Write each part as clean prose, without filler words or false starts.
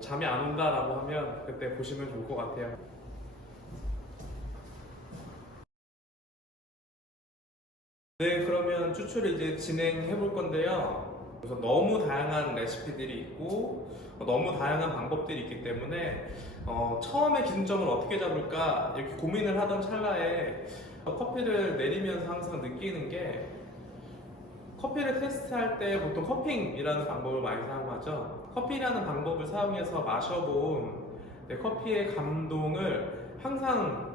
잠이 안 온다라고 하면 그때 보시면 좋을 것 같아요. 네, 그러면 추출을 이제 진행해 볼 건데요. 그래서 너무 다양한 레시피들이 있고 너무 다양한 방법들이 있기 때문에 처음에 기준점을 어떻게 잡을까 이렇게 고민을 하던 찰나에 커피를 내리면서 항상 느끼는 게, 커피를 테스트할 때 보통 커핑이라는 방법을 많이 사용하죠. 커피라는 방법을 사용해서 마셔본 커피의 감동을 항상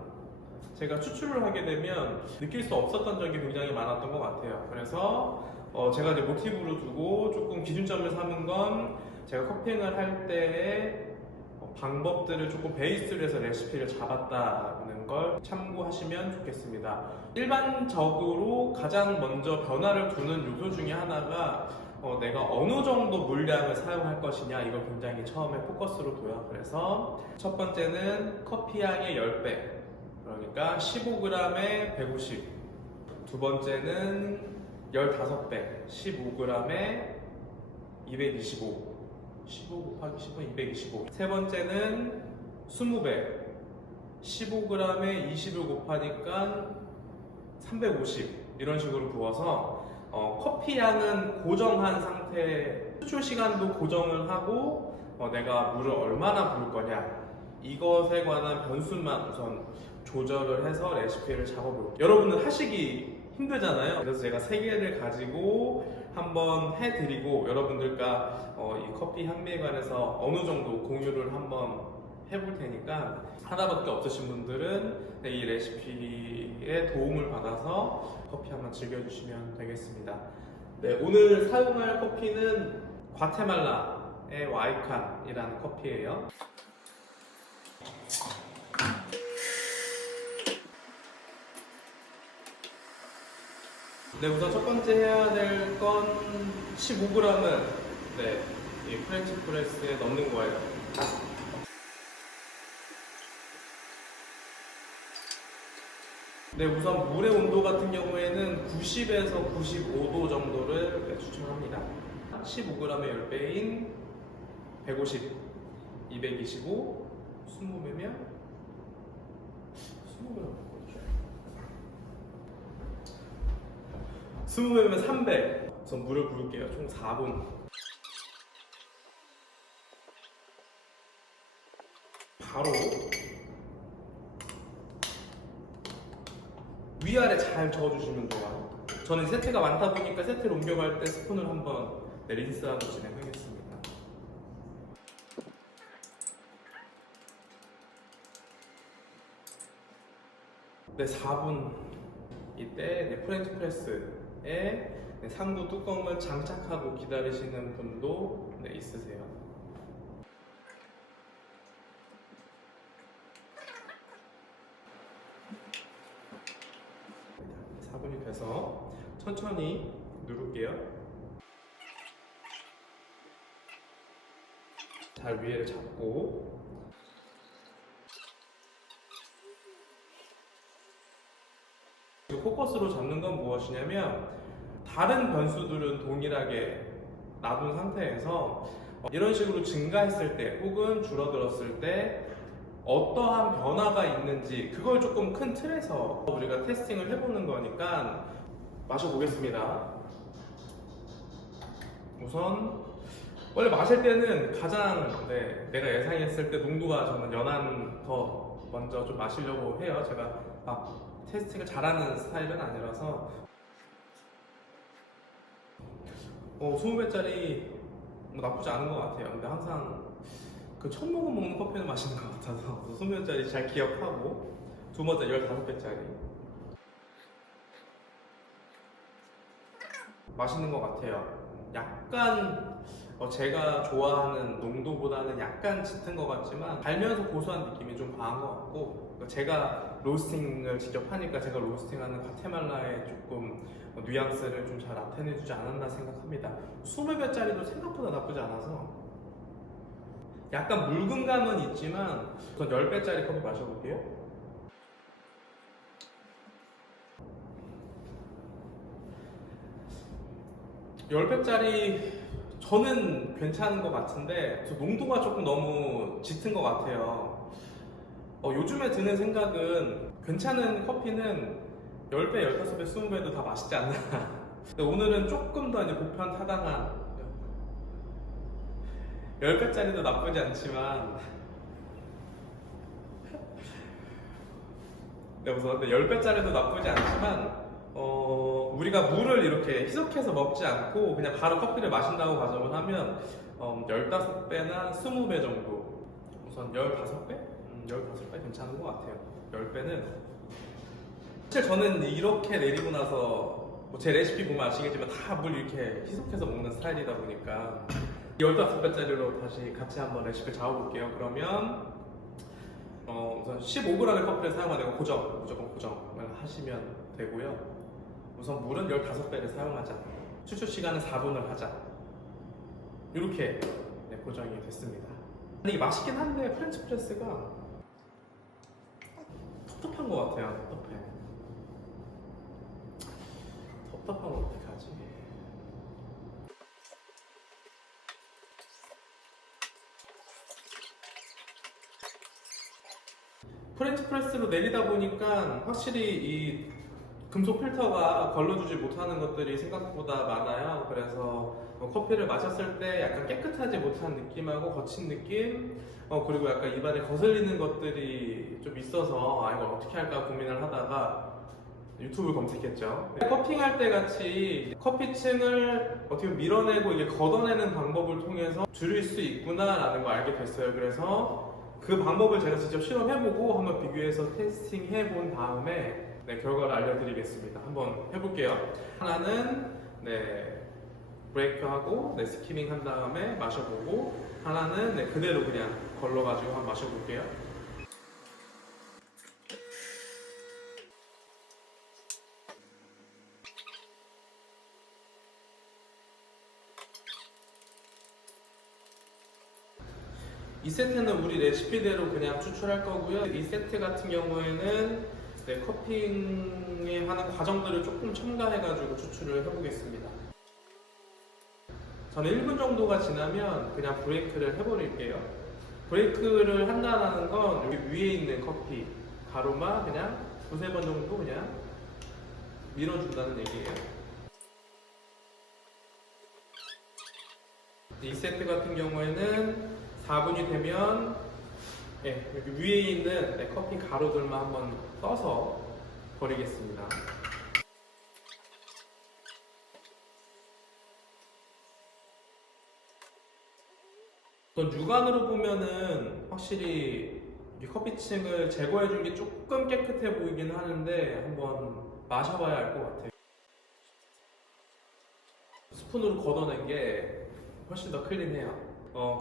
제가 추출을 하게 되면 느낄 수 없었던 적이 굉장히 많았던 것 같아요. 그래서 제가 이제 모티브로 두고 조금 기준점을 삼은 건, 제가 커핑을 할 때의 방법들을 조금 베이스로 해서 레시피를 잡았다는 걸 참고하시면 좋겠습니다. 일반적으로 가장 먼저 변화를 두는 요소 중에 하나가 내가 어느 정도 물량을 사용할 것이냐, 이걸 굉장히 처음에 포커스로 둬요. 그래서 첫 번째는 커피 양의 10배, 그러니까 15g에 150. 두 번째는 15배, 15g에 225. 15 곱하기 10은 225. 세 번째는 20배, 15g에 20을 곱하니까 350. 이런 식으로 부어서 커피 양은 고정한 상태, 추출 시간도 고정을 하고 내가 물을 얼마나 부을 거냐, 이것에 관한 변수만 우선 조절을 해서 레시피를 잡아볼게요. 여러분은 하시기 힘들잖아요. 그래서 제가 3개를 가지고 한번 해드리고 여러분들과 이 커피 향미에 관해서 어느 정도 공유를 한번 해볼 테니까, 하나밖에 없으신 분들은 이 레시피의 도움을 받아서 커피 한번 즐겨주시면 되겠습니다. 네, 오늘 사용할 커피는 과테말라의 와이칸이라는 커피예요. 네, 우선 첫 번째 해야 될 건 15g은 이 프렌치 프레스에 넣는 거예요. 네, 우선 물의 온도 같은 경우에는 90에서 95도 정도를 추천합니다. 15g의 10배인 150, 225, 20배면 20배면 300. 우선 물을 부을게요. 총 4분. 바로 위아래 잘 저어주시면 좋아요. 저는 세트가 많다 보니까 세트를 옮겨갈 때 스푼을 한번 린스하고 진행하겠습니다. 네, 4분. 이때 프렌치 프레스에 상부 뚜껑을 장착하고 기다리시는 분도 있으세요. 4분이 돼서 천천히 누를게요. 잘 위에를 잡고, 포커스로 잡는 건 무엇이냐면, 다른 변수들은 동일하게 놔둔 상태에서 이런 식으로 증가했을 때 혹은 줄어들었을 때 어떠한 변화가 있는지, 그걸 조금 큰 틀에서 우리가 테스팅을 해보는 거니까 마셔보겠습니다. 우선 원래 마실 때는 가장 내가 예상했을 때 농도가 저는 연한 거 먼저 좀 마시려고 해요. 제가 막 테스팅을 잘하는 스타일은 아니라서 20배짜리 나쁘지 않은 것 같아요. 근데 항상 그 첫 모금 먹는 커피는 마시는 것 같아서 20배짜리 잘 기억하고, 두 번째 15배짜리 맛있는 것 같아요. 약간 제가 좋아하는 농도보다는 약간 짙은 것 같지만 달면서 고소한 느낌이 좀 강한 것 같고, 제가 로스팅을 직접 하니까 제가 로스팅하는 과테말라의 조금 뉘앙스를 좀 잘 나타내주지 않았나 생각합니다. 20배짜리도 생각보다 나쁘지 않아서 약간 묽은 감은 있지만, 전 10배짜리 커피 마셔볼게요. (10배짜리) 저는 괜찮은 것 같은데 저 농도가 조금 너무 짙은 것 같아요. 요즘에 드는 생각은 괜찮은 커피는 10배, 15배, 20배도 다 맛있지 않나. 근데 오늘은 조금 더 이제 보편 타당한 10배짜리도 나쁘지 않지만 네, 우선 10배짜리도 나쁘지 않지만 우리가 물을 이렇게 희석해서 먹지 않고 그냥 바로 커피를 마신다고 가정을 하면 15배나 20배 정도. 우선 15배? 15배 괜찮은 것 같아요. 10배는 사실 저는 이렇게 내리고 나서 뭐 제 레시피 보면 아시겠지만 다 물 이렇게 희석해서 먹는 스타일이다 보니까 15배짜리로 다시 같이 한번 레시피 잡아볼게요. 그러면 우선 15g의 커피를 사용하는 거 무조건 고정을 하시면 되고요. 우선 물은 15배를 사용하자. 추출 시간은 4분을 하자. 이렇게 네, 고정이 됐습니다. 근데 이게 맛있긴 한데 프렌치 프레스가 텁텁한 것 같아요. 답답하면 어떡하지? 프렌치 프레스로 내리다 보니까 확실히 이 금속 필터가 걸러주지 못하는 것들이 생각보다 많아요. 그래서 커피를 마셨을 때 약간 깨끗하지 못한 느낌하고 거친 느낌, 그리고 약간 입안에 거슬리는 것들이 좀 있어서 이걸 어떻게 할까 고민을 하다가 유튜브를 검색했죠. 커핑할 때 같이 커피층을 어떻게 밀어내고 이게 걷어내는 방법을 통해서 줄일 수 있구나라는 걸 알게 됐어요. 그래서 그 방법을 제가 직접 실험해보고 한번 비교해서 테스팅해본 다음에 네, 결과를 알려드리겠습니다. 한번 해볼게요. 하나는 브레이크하고 스키밍 한 다음에 마셔보고, 하나는 그대로 그냥 걸러가지고 한번 마셔볼게요. 이 세트는 우리 레시피대로 그냥 추출할 거고요. 이 세트 같은 경우에는 커핑에 하는 과정들을 조금 첨가해가지고 추출을 해보겠습니다. 저는 1분 정도가 지나면 그냥 브레이크를 해버릴게요. 브레이크를 한다는 건 여기 위에 있는 커피 가루만 그냥 두세 번 정도 그냥 밀어준다는 얘기예요. 이 세트 같은 경우에는 4분이 되면 여기 위에 있는 커피 가루들만 한번 떠서 버리겠습니다. 또 육안으로 보면은 확실히 이 커피층을 제거해준 게 조금 깨끗해 보이긴 하는데 한번 마셔봐야 알 것 같아요. 스푼으로 걷어낸 게 훨씬 더 클린해요.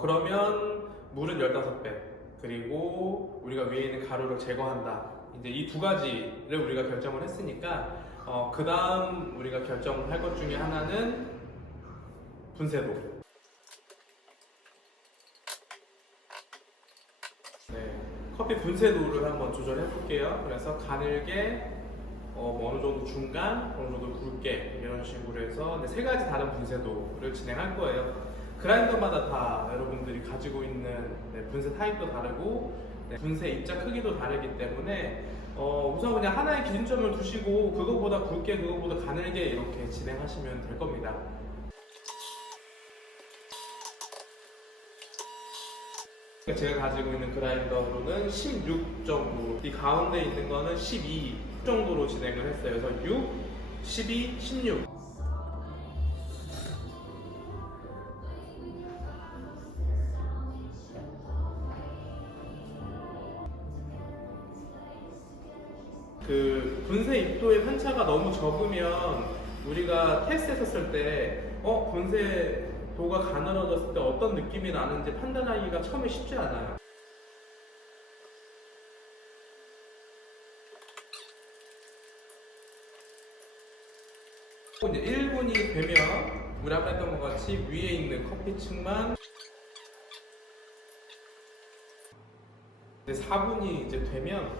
그러면 물은 15배, 그리고 우리가 위에 있는 가루를 제거한다. 이제 이 두 가지를 우리가 결정을 했으니까 그 다음 우리가 결정을 할 것 중에 하나는 분쇄도. 커피 분쇄도를 한번 조절해 볼게요. 그래서 가늘게, 어느 정도 중간, 어느 정도 굵게 이런 식으로 해서 세 가지 다른 분쇄도를 진행할 거예요. 그라인더마다 다 여러분들이 가지고 있는 분쇄 타입도 다르고 분쇄 입자 크기도 다르기 때문에 우선 그냥 하나의 기준점을 두시고 그거보다 굵게, 그거보다 가늘게 이렇게 진행하시면 될 겁니다. 제가 가지고 있는 그라인더로는 16 정도, 이 가운데 있는 거는 12 정도로 진행을 했어요. 그래서 6, 12, 16. 그 분쇄 입도의 편차가 너무 적으면 우리가 테스트했었을 때 분쇄도가 가늘어졌을 때 어떤 느낌이 나는지 판단하기가 처음에 쉽지 않아요. 이제 1분이 되면 우리 아까 했던 것 같이 위에 있는 커피층만, 4분이 이제 되면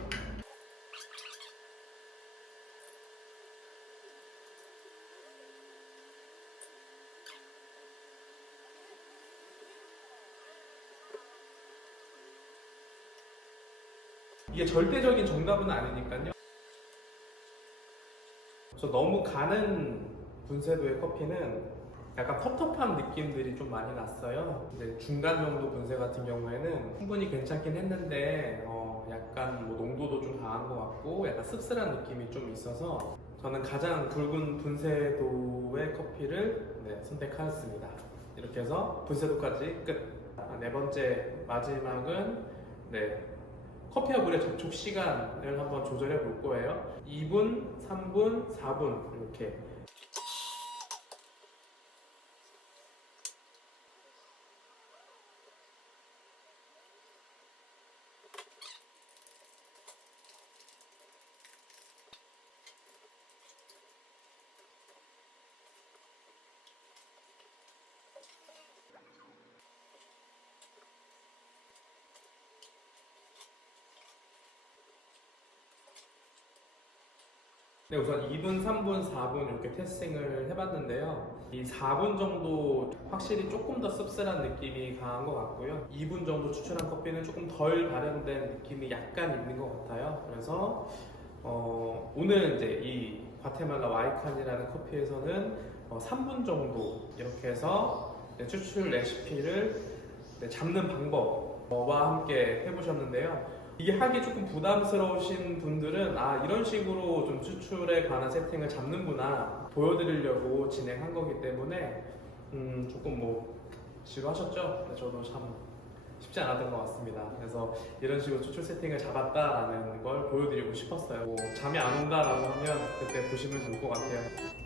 이게 절대적인 정답은 아니니까요. 그래서 너무 가는 분쇄도의 커피는 약간 텁텁한 느낌들이 좀 많이 났어요. 이제 중간 정도 분쇄 같은 경우에는 충분히 괜찮긴 했는데 약간 뭐 농도도 좀 강한 것 같고 약간 씁쓸한 느낌이 좀 있어서 저는 가장 굵은 분쇄도의 커피를 선택하였습니다. 이렇게 해서 분쇄도까지 끝. 네 번째 마지막은 커피와 물의 접촉 시간을 한번 조절해 볼 거예요. 2분, 3분, 4분 이렇게. 네, 우선 2분, 3분, 4분 이렇게 테스팅을 해봤는데요. 이 4분 정도 확실히 조금 더 씁쓸한 느낌이 강한 것 같고요. 2분 정도 추출한 커피는 조금 덜 발현된 느낌이 약간 있는 것 같아요. 그래서 오늘 이제 이 과테말라 와이칸이라는 커피에서는 3분 정도 이렇게 해서 추출 레시피를 잡는 방법과 함께 해보셨는데요. 이게 하기 조금 부담스러우신 분들은 이런 식으로 좀 추출에 관한 세팅을 잡는구나 보여드리려고 진행한 거기 때문에 조금 뭐 지루하셨죠? 네, 저도 참 쉽지 않았던 것 같습니다. 그래서 이런 식으로 추출 세팅을 잡았다라는 걸 보여드리고 싶었어요. 뭐 잠이 안 온다라고 하면 그때 보시면 좋을 것 같아요.